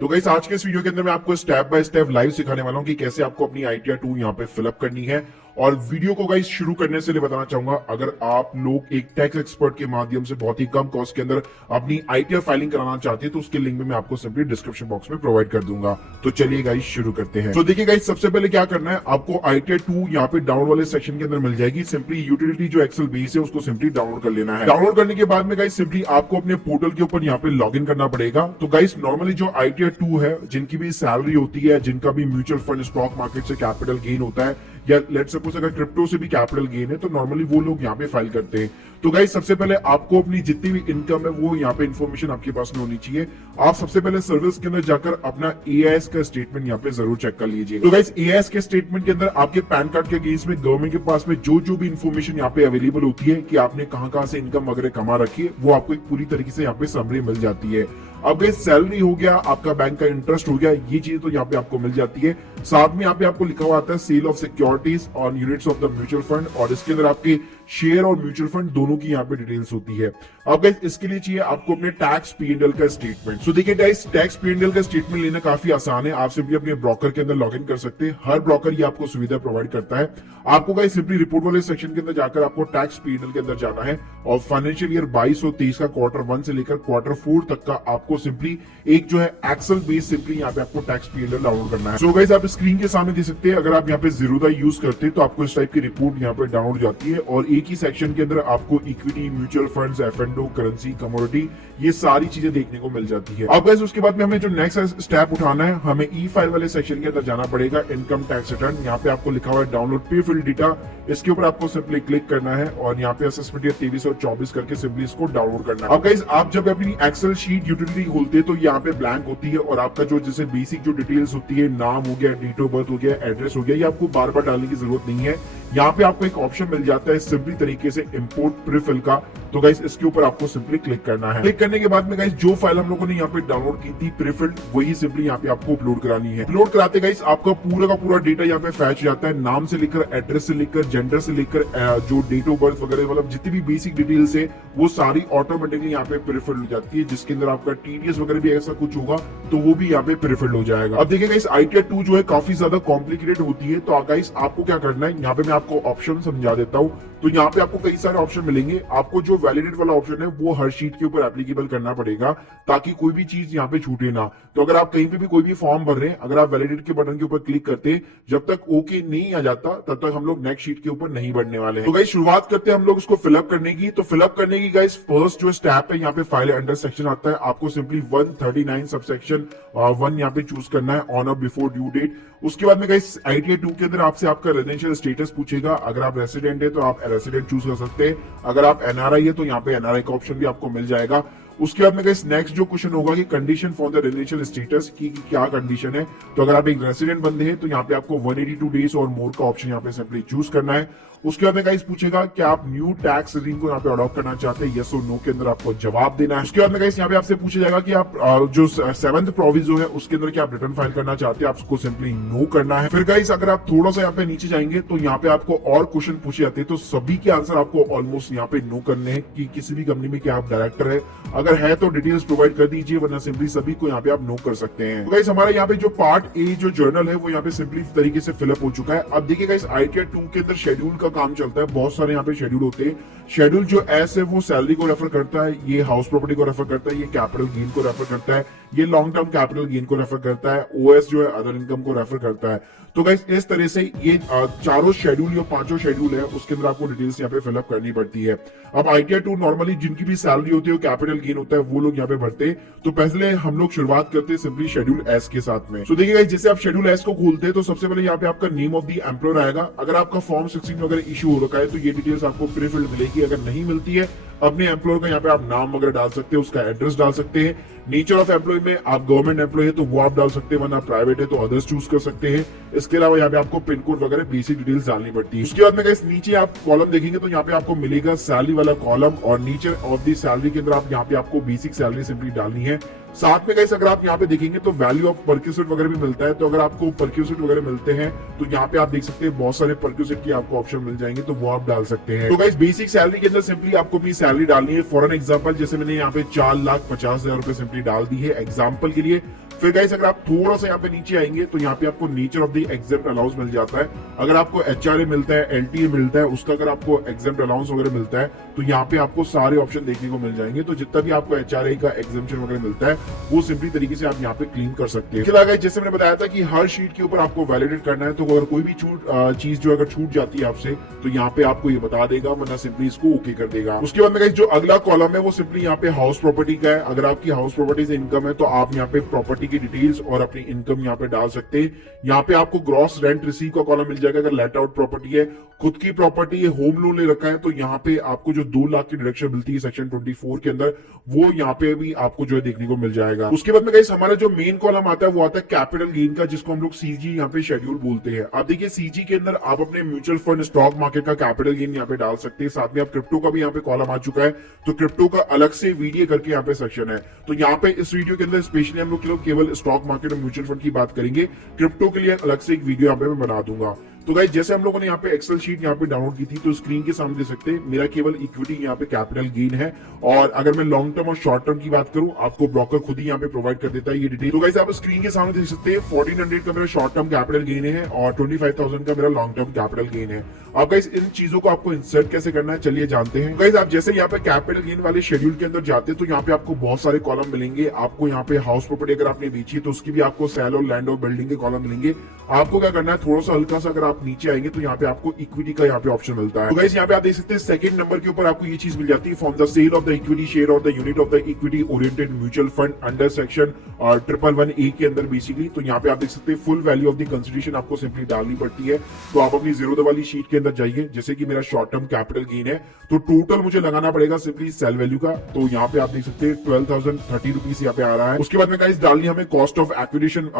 तो गाइस आज के इस वीडियो के अंदर मैं आपको स्टेप बाय स्टेप लाइव सिखाने वाला हूं कि कैसे आपको अपनी ITR 2 यहाँ पे फिलअप करनी है। और वीडियो को गाइस शुरू करने से बताना चाहूंगा, अगर आप लोग एक टैक्स एक्सपर्ट के माध्यम से बहुत ही कम कॉस्ट के अंदर अपनी ITR फाइलिंग कराना चाहते हैं तो उसके लिंक मैं आपको सिंपली डिस्क्रिप्शन बॉक्स में प्रोवाइड कर दूंगा। तो चलिए गाइस शुरू करते हैं। तो देखिए गाइस, सबसे पहले क्या करना है, आपको ITR 2 यहाँ पे डाउनलोड वाले सेक्शन के अंदर मिल जाएगी। सिंपली यूटिलिटी जो एक्सेल बेस है उसको सिंपली डाउनलोड कर लेना है। डाउनलोड करने के बाद में गाइस सिंपली आपको अपने पोर्टल के ऊपर यहाँ पे लॉग इन करना पड़ेगा। तो गाइस नॉर्मली जो ITR 2 है, जिनकी भी सैलरी होती है, जिनका भी म्यूचुअल फंड स्टॉक मार्केट से कैपिटल गेन होता है, या लेट्स सपोज अगर क्रिप्टो से भी कैपिटल गेन है, तो नॉर्मली वो लोग यहाँ पे फाइल करते हैं। तो गाइस सबसे पहले आपको अपनी जितनी भी इनकम है वो यहाँ पे इन्फॉर्मेशन आपके पास में होनी चाहिए। आप सबसे पहले सर्विस के अंदर जाकर अपना AIS का स्टेटमेंट यहाँ पे जरूर चेक कर लीजिए। तो गाइस AIS के स्टेटमेंट के अंदर आपके पैन कार्ड के अगेंस्ट में गवर्नमेंट के पास में जो भी इन्फॉर्मेशन यहाँ पे अवेलेबल होती है कि आपने कहाँ से इनकम वगैरह कमा रखी है, वो आपको एक पूरी तरीके से यहाँ पे समरी मिल जाती है। अब गाइस सैलरी हो गया, आपका बैंक का इंटरेस्ट हो गया, ये चीजें तो यहाँ पे आपको मिल जाती है। साथ में यहाँ पे आपको लिखा हुआ आता है sale of securities on units of the mutual fund, और इसके अंदर आपके शेयर और म्यूचुअल फंड दोनों की यहाँ पे डिटेल्स होती है। अब गाइस इसके लिए चाहिए आपको अपने टैक्स P&L का स्टेटमेंट। सो देखिए गाइस, टैक्स P&L का स्टेटमेंट लेना काफी आसान है। आप सिंपली अपने ब्रोकर के अंदर लॉग इन कर सकते हैं। हर ब्रोकर ये आपको सुविधा प्रोवाइड करता है। आपको गाइस सिंपली रिपोर्ट वाले सेक्शन के अंदर जाकर आपको टैक्स P&L के अंदर जाना है, और फाइनेंशियल ईयर 22 और 23 का Q1 से लेकर Q4 तक का आपको सिंपली एक जो है एक्सेल बेस सिंपली यहाँ पे आपको टैक्स P&L डाउनलोड करना है। सो गाइस आप स्क्रीन के सामने देख सकते हैं, अगर आप यहाँ पे जीरोधा यूज करते हैं तो आपको इस टाइप की रिपोर्ट यहाँ पे डाउनलोड जाती है, और एक ही सेक्शन के अंदर आपको equity, mutual funds, F&O, currency, commodity, ये सारी चीजें देखने को मिल जाती है। अब गाइस उसके बाद में हमें जो नेक्स्ट स्टेप उठाना है, हमें ई फाइल वाले सेक्शन के अंदर जाना पड़ेगा। इनकम टैक्स रिटर्न, यहाँ पे आपको लिखा हुआ है डाउनलोड पे फिल डेटा, इसके ऊपर आपको सिंपली क्लिक करना है और यहाँ पे असेसमेंट ईयर 23 और 24 करके सिंपली इसको डाउनलोड करना है। अब गाइस आप जब अपनी एक्सेल शीट यूटिलिटी खोलते हैं तो यहाँ पे ब्लैंक होती है, और आपका जो जैसे बेसिक जो डिटेल्स होती है, नाम हो गया, डेट ऑफ बर्थ हो गया, एड्रेस हो गया, ये आपको बार बार डालने की जरूरत नहीं है। यहाँ पे आपको एक ऑप्शन मिल जाता है सिंपली तरीके से इंपोर्ट प्रीफिल का। तो गाइस इसके ऊपर आपको सिंपली क्लिक करना है। क्लिक करने के बाद में गाइस जो फाइल हम लोगों ने यहाँ पे डाउनलोड की थी प्रीफिल, वही सिंपली यहाँ पे आपको अपलोड करानी है। अपलोड कराते गाइस आपका पूरा का पूरा डेटा यहाँ पे फैच जाता है, नाम से लेकर, एड्रेस से लेकर, जेंडर से लेकर, जो डेट ऑफ बर्थ वगैरह, मतलब जितनी भी बेसिक डिटेल्स है वो सारी ऑटोमेटिकली यहाँ पे प्रीफिल्ड हो जाती है। जिसके अंदर आपका TDS वगैरह भी ऐसा कुछ होगा तो वो भी यहाँ पे प्रीफिल्ड हो जाएगा। अब देखिए गाइस ITR 2 जो है काफी ज्यादा कॉम्प्लिकेटेड होती है। तो गाइस आपको क्या करना है, यहाँ पे मैं आपको ऑप्शन समझा देता हूँ। तो यहाँ पे आपको कई सारे ऑप्शन मिलेंगे। आपको जो वैलिडेट वाला ऑप्शन है वो हर शीट के ऊपर एप्लीकेबल करना पड़ेगा, ताकि कोई भी चीज यहाँ पे छूटे ना। तो अगर आप कहीं पे भी कोई भी फॉर्म भर रहे हैं, अगर आप वैलिडेट के बटन के ऊपर क्लिक करते हैं, जब तक ओके नहीं आ जाता तब तक हम लोग नेक्स्ट शीट के ऊपर नहीं बढ़ने वाले हैं। तो गाइस शुरुआत करते हैं हम लोग उसको फिलअप करने की। तो फिलअप करने की गाइस फर्स्ट जो स्टेप है, यहाँ पे फाइल अंडर सेक्शन आता है, आपको सिंपली 139 सबसेक्शन 1 यहाँ पे चूज करना है, ऑन और बिफोर ड्यू डेट। उसके बाद में गाइस ITR 2 के अंदर आपसे आपका रेजिडेंशियल स्टेटस पूछेगा। अगर आप रेसिडेंट है तो आप रेसिडेंट चूज कर सकते हैं, अगर आप NRI है तो यहाँ पे NRI का ऑप्शन भी आपको मिल जाएगा। उसके बाद में गाइस नेक्स्ट जो क्वेश्चन होगा कि condition for the residential status की क्या कंडीशन है। तो अगर आप एक रेसिडेंट बंदे हैं तो यहाँ पे आपको 182 डेज और मोर का ऑप्शन यहाँ पे सिंपली चूज करना है। उसके बाद में गाइस पूछेगा कि आप न्यू टैक्स रेजिम को यहाँ पे अडॉप्ट करना चाहते हैं, यस और नो के अंदर आपको जवाब देना है। उसके बाद में गाइस यहाँ पे आपसे पूछा जाएगा कि आप जो 7th प्रोविजो है उसके अंदर क्या आप रिटर्न फाइल करना चाहते हैं, आपको सिंपली नो करना है। फिर गाइस अगर आप थोड़ा सा यहाँ पे नीचे जाएंगे तो यहाँ पे आपको और क्वेश्चन पूछे जाते हैं, तो सभी के आंसर आपको ऑलमोस्ट यहाँ पे नो करने हैं कि किसी भी कंपनी में क्या आप डायरेक्टर है, अगर है तो डिटेल्स प्रोवाइड कर दीजिए, वरना सिंपली सभी को यहाँ पे आप नो कर सकते हैं। तो गाइस हमारा यहाँ पे जो पार्ट ए जो जर्नल है वो यहाँ पे सिंपली तरीके से फिलअप हो चुका है। अब देखिए गाइस ITR 2 के अंदर शेड्यूल का काम चलता है, बहुत सारे यहाँ पे शेड्यूल होते हैं। शेड्यूल जो एस है वो सैलरी को रेफर करता है, ये हाउस प्रॉपर्टी को रेफर करता है, ये कैपिटल गेन को रेफर करता है, ये लॉन्ग टर्म कैपिटल गेन को रेफर करता है, OS जो है अदर इनकम को रेफर करता है। तो गाइस इस तरह से ये चारों शेड्यूल या 5 शेड्यूल है, उसके अंदर आपको डिटेल्स यहाँ पे फिलअप करनी पड़ती है। अब ITR 2 नॉर्मली जिनकी भी सैलरी होती है, कैपिटल गेन होता है, वो लोग यहाँ पे भरते हैं। तो पहले हम लोग शुरुआत करते हैं सिंपली शेड्यूल एस के साथ में। तो देखिए गाइस जैसे आप शेड्यूल एस को खोलते हैं तो सबसे पहले यहाँ पे आपका नेम ऑफ द एम्प्लॉयर आएगा। अगर आपका फॉर्म 16 वगैरह इशू हो रखा है तो ये डिटेल्स आपको प्रीफिल्ड मिलेगी। अगर नहीं मिलती है, अपने एम्प्लॉयर का यहाँ पे आप नाम वगैरह डाल सकते हैं, उसका एड्रेस डाल सकते हैं। नेचर ऑफ एम्प्लॉय में आप गवर्नमेंट एम्प्लॉय है तो वो आप डाल सकते हैं, वरना प्राइवेट है तो अदर्स चूज कर सकते हैं। इसके अलावा यहाँ पे आपको पिन कोड वगैरह बेसिक डिटेल्स डालनी पड़ती है। उसके बाद में गाइस नीचे आप कॉलम देखेंगे तो यहाँ पे आपको मिलेगा सैलरी वाला कॉलम, और नीचे ऑफ दी सैलरी के अंदर आप यहाँ पे आपको बेसिक सैलरी सिंपली डालनी है। साथ में गाइस अगर आप यहाँ पे देखेंगे तो वैल्यू ऑफ परक्यूसिट वगैरह भी मिलता है। तो अगर आपको परक्यूसिट वगैरह मिलते हैं तो यहाँ पे आप देख सकते हैं बहुत सारे परक्यूसिट की आपको ऑप्शन मिल जाएंगे, तो वो आप डाल सकते हैं। तो गाइस बेसिक सैलरी के अंदर सिंपली आपको अपनी सैलरी डालनी है। फॉर एन एग्जांपल जैसे मैंने यहाँ पे 4,50,000 रुपए सिंपली डाल दी है एग्जांपल के लिए। फिर गाइस अगर आप थोड़ा सा यहाँ पे नीचे आएंगे तो यहाँ पे आपको nature of the exempt allowance मिल जाता है। अगर आपको एचआरए मिलता है, एलटीए मिलता है, उसका अगर आपको एग्जेम्प्ट अलाउंस वगैरह मिलता है तो यहाँ पे आपको सारे ऑप्शन देखने को मिल जाएंगे। तो जितना भी आपको एचआरए का एग्जेम्पशन वगैरह मिलता है वो सिंपली तरीके से आप यहाँ पे क्लेम कर सकते हैं। इसके अलावा जैसे मैंने बताया था कि हर शीट के ऊपर आपको वैलिडेट करना है, तो अगर कोई भी चीज जो अगर छूट जाती है आपसे तो यहाँ पे आपको ये बता देगा, वरना सिंपली इसको ओके कर देगा। उसके बाद में गाइस जो अगला कॉलम है वो सिंपली यहाँ पे हाउस प्रॉपर्टी का है। अगर आपकी हाउस प्रॉपर्टी से इनकम है तो आप यहाँ पे प्रॉपर्टी की डिटेल्स और अपनी इनकम यहाँ पे डाल सकते हैं। यहाँ पे आपको ग्रॉस रेंट रिसीव का कॉलम मिल जाएगा। अगर लेट आउट प्रॉपर्टी है, खुद की प्रॉपर्टी है, होम लोन ले रखा है, तो यहाँ पे आपको जो 2 लाख की डिडक्शन मिलती है सेक्शन 24 के अंदर, वो यहाँ पे भी आपको जो है देखने को मिल जाएगा। उसके बाद में गाइस हमारा जो मेन कॉलम आता है वो आता है कैपिटल गेन का, जिसको हम लोग सीजी यहाँ पे शेड्यूल बोलते हैं। आप देखिए सीजी के अंदर आप अपने म्यूचुअल फंड, स्टॉक मार्केट का कैपिटल गेन यहाँ पे डाल सकते हैं। साथ में आप क्रिप्टो का भी यहाँ पे कॉलम आ चुका है, तो क्रिप्टो का अलग से वीडियो करके यहाँ पे सेक्शन है। तो यहाँ पे इस वीडियो के अंदर स्पेशली हम लोग केवल स्टॉक मार्केट और म्यूचुअल फंड की बात करेंगे। क्रिप्टो के लिए अलग से एक वीडियो यहाँ पे मैं बना दूंगा। तो गाइस जैसे हम लोगों ने यहाँ पे एक्सेल शीट यहाँ पे डाउनलोड की थी, तो स्क्रीन के सामने देख सकते हैं मेरा केवल इक्विटी यहाँ पे कैपिटल गेन है। और अगर मैं लॉन्ग टर्म और शॉर्ट टर्म की बात करूं, आपको ब्रोकर खुद ही यहाँ पे प्रोवाइड कर देता है ये डिटेल। तो गाइस आप स्क्रीन के सामने देख सकते हैं 1400 का मेरा शॉर्ट टर्म कैपिटल गेन है और 25,000 का मेरा लॉन्ग टर्म कैपिटल गेन है। अब गाइस इन चीजों को आपको इंसर्ट कैसे करना है चलिए जानते हैं। गाइस आप जैसे यहाँ पे कैपिटल गेन वाले शेड्यूल के अंदर जाते हैं तो यहाँ पे आपको बहुत सारे कॉलम मिलेंगे। आपको यहाँ पे हाउस प्रॉपर्टी अगर आपने बेची है तो उसकी भी आपको सेल और लैंड और बिल्डिंग के कॉलम मिलेंगे। आपको क्या करना है, थोड़ा सा हल्का सा अगर आप नीचे आएंगे तो यहाँ पे आपको इक्विटी का यहाँ पे ऑप्शन मिलता है। तो गाइस यहाँ पे आप देख सकते हैं सेकंड नंबर के ऊपर आपको ये चीज मिल जाती है, from the sale of the equity share और the unit of the equity oriented mutual fund under section 111A के अंदर बेसिकली। तो यहाँ पे आप देख सकते हैं full value of the consideration आपको सिंपली डालनी पड़ती है। तो आप अपनी जीरो वाली शीट के अंदर जाइए, जैसे कि मेरा शॉर्ट टर्म कैपिटल गेन है तो टोटल मुझे लगाना पड़ेगा सिंपली सेल वैल्यू का। तो यहाँ पे आप देख सकते हैं 12,030 रुपीज यहाँ पे आ रहा है। उसके बाद में गाइस डालनी हमें cost of acquisition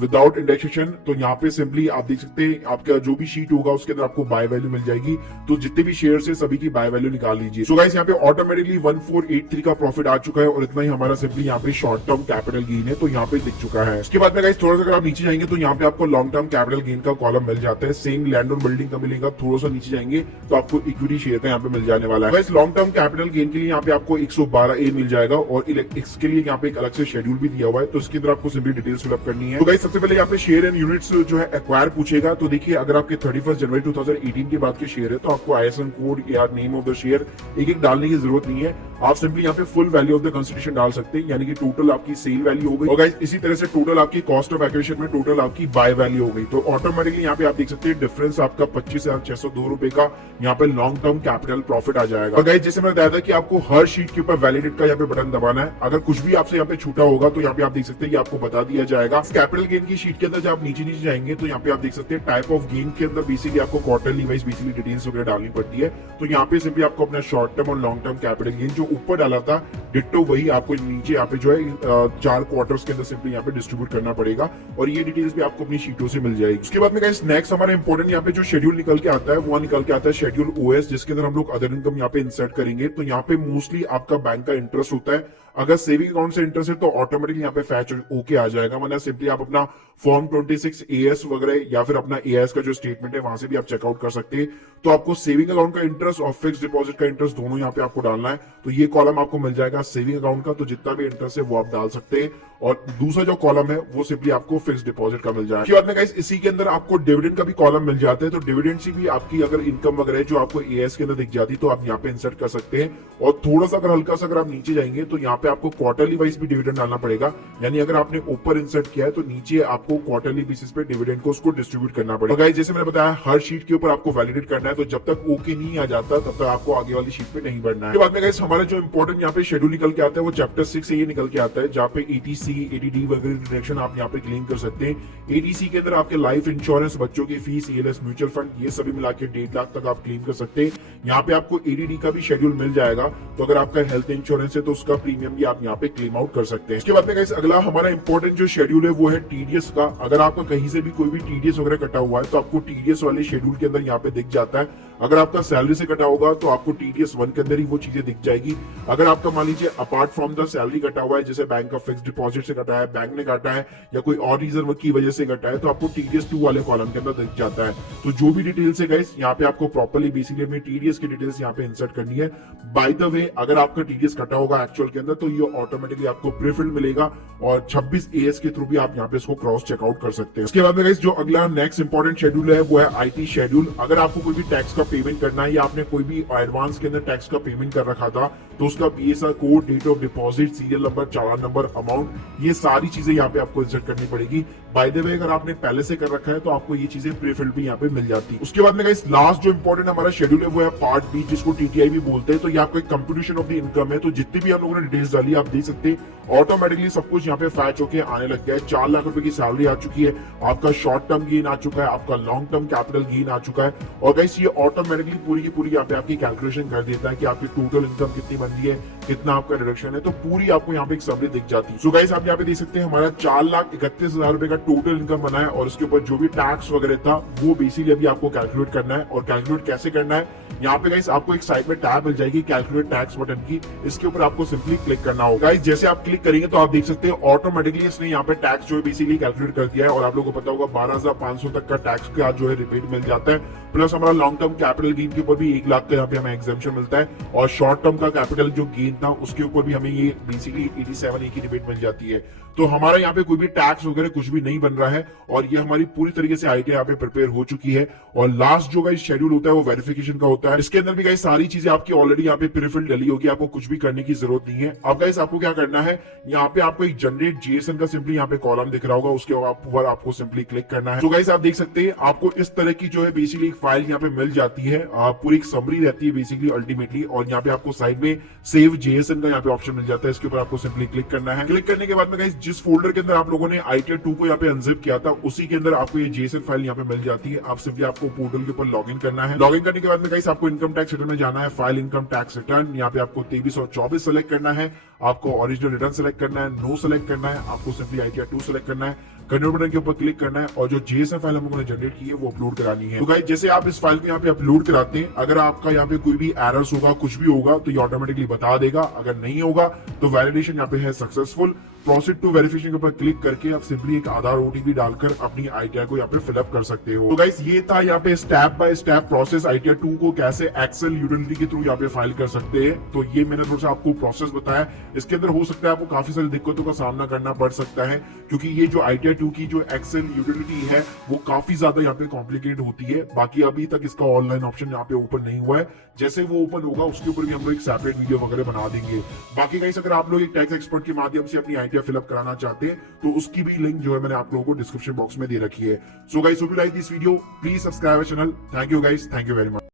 without indexation. तो यहाँ पे सिंपली आप देख सकते हैं आपका जो भी शीट होगा उसके अंदर आपको बाय वैल्यू मिल जाएगी। तो जितने भी शेयर है सभी की बाय वैल्यू निकाल लीजिए। सो गाइस यहाँ पे ऑटोमेटिकली 1483 का प्रॉफिट आ चुका है और इतना ही हमारा सिंपली यहाँ पे शॉर्ट टर्म कैपिटल गेन है, तो यहाँ पे दिख चुका है। उसके बाद में गाइस थोड़ा सा अगर आप नीचे जाएंगे तो यहाँ पे आपको लॉन्ग टर्म कैपिटल गेन का कॉलम मिल जाता है। सेम लैंड और बिल्डिंग का मिलेगा। थोड़ा सा नीचे जाएंगे तो आपको इक्विटी शेयर का यहाँ पे मिल जाने वाला है। Guys long term capital gain के लिए यहाँ पे आपको 112A मिल जाएगा और इसके लिए यहाँ पे एक अलग से शेड्यूल भी दिया हुआ है, तो इसके अंदर आपको सिंपली डिटेल्स फिलअप करनी है। तो गाइस सबसे पहले यहाँ पे शेयर एंड यूनिट्स जो है एक्वायर पूछेगा। तो देखिए अगर आपके 31 जनवरी 2018 के बाद के शेयर है तो आपको ISIN कोड या नेम ऑफ द शेयर एक एक डालने की जरूरत नहीं है। आप सिंपली यहाँ पे full value of the consideration डाल सकते हैं, यानी कि टोटल आपकी सेल वैल्यू हो गई। और गाइस इसी तरह से टोटल आपकी कॉस्ट ऑफ एक्विजिशन में टोटल आपकी बाय वैल्यू हो गई। तो ऑटोमेटिकली यहाँ पे आप देख सकते हैं डिफरेंस आपका 25,602 रुपए का यहाँ पे लॉन्ग टर्म कैपिटल प्रॉफिट आ जाएगा। और गाइस जैसे मैंने बताया था कि आपको हर शीट के ऊपर वैलिडेट का यहाँ पे बटन दबाना है। अगर कुछ भी आपसे यहाँ पे छूटा होगा तो यहाँ पे आप देख सकते हैं कि आपको बता दिया जाएगा। कैपिटल गेन की शीट के अंदर जब आप नीचे नीचे जाएंगे तो यहाँ पे आप देख सकते हैं टाइप ऑफ गेन के अंदर बेसिकली आपको क्वार्टरली वाइज बेसिकली डिटेल्स वगैरह डालनी पड़ती है। तो यहाँ पे सिंपली आपको अपना शॉर्ट टर्म और लॉन्ग टर्म कैपिटल गेन जो ऊपर डाला था डिट्टो वही आपको नीचे यहाँ पे जो है 4 क्वार्टर्स के अंदर सिंपली यहाँ पे डिस्ट्रीब्यूट करना पड़ेगा और ये डिटेल्स भी आपको अपनी शीटों से मिल जाएगी। उसके बाद में गाइस नेक्स्ट हमारा इंपॉर्टेंट यहाँ पे जो शेड्यूल निकल के आता है वो निकल के आता है शेड्यूल OS, जिसके अंदर हम लोग अदर इनकम यहाँ पे इंसर्ट करेंगे। तो यहाँ पे मोस्टली आपका बैंक का इंटरेस्ट होता है। अगर सेविंग अकाउंट से इंटरेस्ट है तो ऑटोमेटिकली यहाँ पे फैच ओके आ जाएगा, वरना सिंपली आप अपना फॉर्म 26 AS वगैरह या फिर अपना AS का जो स्टेटमेंट है वहां से भी आप चेकआउट कर सकते हैं। तो आपको सेविंग अकाउंट का इंटरेस्ट और फिक्स डिपॉजिट का इंटरेस्ट दोनों यहाँ पे आपको डालना है। तो ये कॉलम आपको मिल जाएगा सेविंग अकाउंट का, तो जितना भी इंटरेस्ट है वो आप डाल सकते हैं। और दूसरा जो कॉलम है वो सिंपली आपको फिक्स डिपॉजिट का मिल जाएगा। इसके बाद में गाइस इसी के अंदर आपको डिविडेंड का भी कॉलम मिल जाता है। तो डिविडेंड से भी आपकी अगर इनकम वगैरह जो आपको AS के अंदर दिख जाती है तो आप यहाँ पे इंसर्ट कर सकते हैं। और थोड़ा सा अगर हल्का सा अगर आप नीचे जाएंगे तो यहाँ पे आपको क्वार्टरली वाइज भी डिविडेंड डालना पड़ेगा, यानी अगर आपने ऊपर इंसर्ट किया है तो नीचे आपको क्वार्टरली बेसिस पे डिविडेंड को उसको डिस्ट्रीब्यूट करना पड़ेगा। तो गाइस जैसे मैंने बताया हर शीट के ऊपर आपको वैलिडेट करना है, तो जब तक ओके नहीं आ जाता तब तक आपको आगे वाली शीट पे नहीं बढ़ना है। इसके बाद में गाइस हमारा जो इंपॉर्टेंट यहाँ पे शेड्यूल निकल के आता है वो चैप्टर 6 से ये निकल के आता है, जहाँ पे ETC ATD वगैरह डिडक्शन आप यहाँ पे क्लेम कर सकते हैं। ATC के अंदर आपके लाइफ इंश्योरेंस, बच्चों की फीस, ELS, म्यूचुअल फंड, ये सभी मिला के 1.5 लाख तक आप क्लेम कर सकते हैं। यहाँ पे आपको ADD का भी शेड्यूल मिल जाएगा, तो अगर आपका हेल्थ इंश्योरेंस है तो उसका प्रीमियम भी आप यहाँ पे क्लेम आउट कर सकते हैं। इसके बाद में गाइस अगला हमारा इंपॉर्टेंट जो शेड्यूल है वो है TDS का। अगर आपका कहीं से भी कोई भी TDS वगैरह कटा हुआ है तो आपको TDS वाले शेड्यूल के अंदर यहाँ पे दिख जाता है। अगर आपका सैलरी से कटा होगा तो आपको TDS 1 के अंदर ही वो चीजें दिख जाएगी। अगर आपका मान लीजिए अपार्ट फ्रॉम द सैलरी कटा हुआ है, जैसे बैंक का फिक्स डिपॉजिट से कटा है, बैंक ने काटा है या कोई और रीजन की वजह से कटा है, तो आपको TDS 2 वाले कॉलम के अंदर दिख जाता है। तो जो भी डिटेल्स है गाइस यहाँ पे आपको प्रॉपर्ली बेसिकली अपनी TDS की डिटेल्स यहाँ पे इंसर्ट करनी है। बाय द वे अगर आपका TDS कटा होगा एक्चुअल के अंदर तो ये ऑटोमेटिकली आपको प्रीफिल्ड मिलेगा और 26 AS के थ्रू भी आप यहाँ पे इसको क्रॉस चेकआउट कर सकते हैं। इसके बाद में गाइस जो अगला नेक्स्ट इंपॉर्टेंट शेड्यूल है वो है IT शेड्यूल। अगर आपको कोई भी टैक्स का पेमेंट करना है या आपने कोई भी एडवांस के अंदर टैक्स का पेमेंट कर रखा था तो उसका BSR code, date of deposit, serial number, challan number, amount, ये सारी चीजें यहाँ पे आपको इंसर्ट करनी पड़ेगी। बाय द वे अगर आपने पहले से कर रखा है तो आपको ये चीजें प्रीफिल्ड भी यहाँ पे मिल जाती है। उसके बाद में गाइस लास्ट जो इंपॉर्टेंट हमारा शेड्यूल है वो है पार्ट बी, जिसको TTI भी बोलते हैं। तो ये आपको एक कंप्यूटेशन ऑफ द इनकम है। तो जितनी भी आप लोगों ने डिटेल्स डाली आप देख सकते हैं ऑटोमेटिकली सब कुछ यहाँ पे फैच होके आने लग गया है। 4 लाख रुपए की सैलरी आ चुकी है, आपका शॉर्ट टर्म गेन आ चुका है, आपका लॉन्ग टर्म कैपिटल गेन आ चुका है और गाइस ये ऑटोमेटिकली पूरी की पूरी यहाँ पे आपकी कैलकुलेशन कर देता है कि आपकी टोटल इनकम कितनी बनती है, कितना आपका डिडक्शन है, तो पूरी आपको यहाँ पे एक समरी दिख जाती है। सो गाइस आप यहाँ पे देख सकते हैं हमारा 4,31,000 रुपए का टोटल इनकम बना है और उसके ऊपर जो भी टैक्स वगैरह था वो बेसिकली अभी आपको कैलकुलेट करना है। और कैलकुलेट कैसे करना है, यहाँ पे गाइस आपको एक साइड में टैब मिल जाएगी कैलकुलेट टैक्स बटन की, इसके ऊपर आपको सिंपली क्लिक करना होगा। गाइस जैसे आप क्लिक करेंगे तो आप देख सकते हैं ऑटोमेटिकली इसने यहाँ पे टैक्स जो है बेसिकली कैलकुलेट कर दिया है और आप लोगों को पता होगा 12,500 तक का टैक्स का जो है रिबेट मिल जाता है। प्लस हमारा लॉन्ग टर्म कैपिटल गेन के ऊपर भी 1 लाख का यहाँ पे हमें एग्जेम्पशन मिलता है और शॉर्ट टर्म का कैपिटल जो गेन था उसके ऊपर भी हमें ये बेसिकली 87 की रिबेट मिल जाती है। तो हमारा यहाँ पे कोई भी टैक्स वगैरह कुछ भी नहीं बन रहा है और ये हमारी पूरी तरीके से आईटी यहाँ पे प्रिपेयर हो चुकी है। और लास्ट जो गाइस शेड्यूल होता है वो वेरिफिकेशन का होता है। इसके अंदर भी गाइस सारी चीजें आपकी ऑलरेडी यहाँ पे प्रीफिल्ड डली होगी, आपको कुछ भी करने की जरूरत नहीं है। अब गाइस आपको क्या करना है, यहाँ पे आपको एक जनरेट JSON का सिंपली यहाँ पे कॉलम दिख रहा होगा, उसके ऊपर आपको सिंपली क्लिक करना है। तो गाइस आप देख सकते हैं आपको इस तरह की जो है बेसिकली एक फाइल यहाँ पे मिल जाती है, पूरी एक समरी रहती है बेसिकली अल्टीमेटली। और यहाँ पे आपको साइड में सेव JSON का यहाँ पे ऑप्शन मिल जाता है, इसके ऊपर आपको सिंपली क्लिक करना है। क्लिक करने के बाद में गाइस जिस फोल्डर के अंदर आप लोगों ने ITR 2 को यहाँ पे अनजिप किया था उसी के अंदर आपको ये JSON फाइल यहाँ पे मिल जाती है। आप सिंपली आपको पोर्टल के ऊपर लॉगिन करना है। लॉगिन करने के बाद में गाइस आपको इनकम टैक्स रिटर्न में जाना है, फाइल इनकम टैक्स रिटर्न, यहाँ पे आपको 23 और 24 सेलेक्ट करना है, आपको ओरिजिनल रिटर्न सेलेक्ट करना है, नो सेलेक्ट करना है, आपको सिंपली ITR 2 सेलेक्ट करना है, कंट्रोल बटन के ऊपर क्लिक करना है और जो JSON फाइल हम लोगों ने जनरेट की है वो अपलोड करानी है। तो गाइस जैसे आप इस फाइल को यहाँ पे अपलोड कराते हैं, अगर आपका यहाँ पे कोई भी एरर्स होगा, कुछ भी होगा तो ये ऑटोमेटिकली बता देगा। अगर नहीं होगा तो वैलिडेशन यहाँ पे है सक्सेसफुल। प्रोसीड टू वेरिफिकेशन के ऊपर क्लिक करके आप सिंपली एक आधार OTP डालकर अपनी ITR को यहाँ पे फिलअप कर सकते हो। तो गाइस ये था यहाँ पे step by step process ITR 2 को कैसे एक्सेल यूटिलिटी के थ्रू यहाँ पे फाइल कर सकते हैं। तो ये मैंने थोड़ा सा आपको प्रोसेस बताया, इसके अंदर हो सकता है आपको काफी सारी दिक्कतों का सामना करना पड़ सकता है क्योंकि ये जो ITR 2 की जो एक्सेल यूटिलिटी है वो काफी ज्यादा यहाँ पे कॉम्प्लिकेट होती है। बाकी अभी तक इसका ऑनलाइन ऑप्शन यहाँ पे ओपन नहीं हुआ है, जैसे वो ओपन होगा उसके ऊपर भी हम लोग एक सेपरेट वीडियो वगैरह बना देंगे। बाकी गाइस अगर आप लोग एक टैक्स एक्सपर्ट के माध्यम से अपनी ITR फिलअप कराना चाहते हैं तो उसकी भी लिंक जो है मैंने आप लोगों को डिस्क्रिप्शन बॉक्स में दे रखी है। So guys hope you like this video, please subscribe our channel. Thank you guys, thank you very much.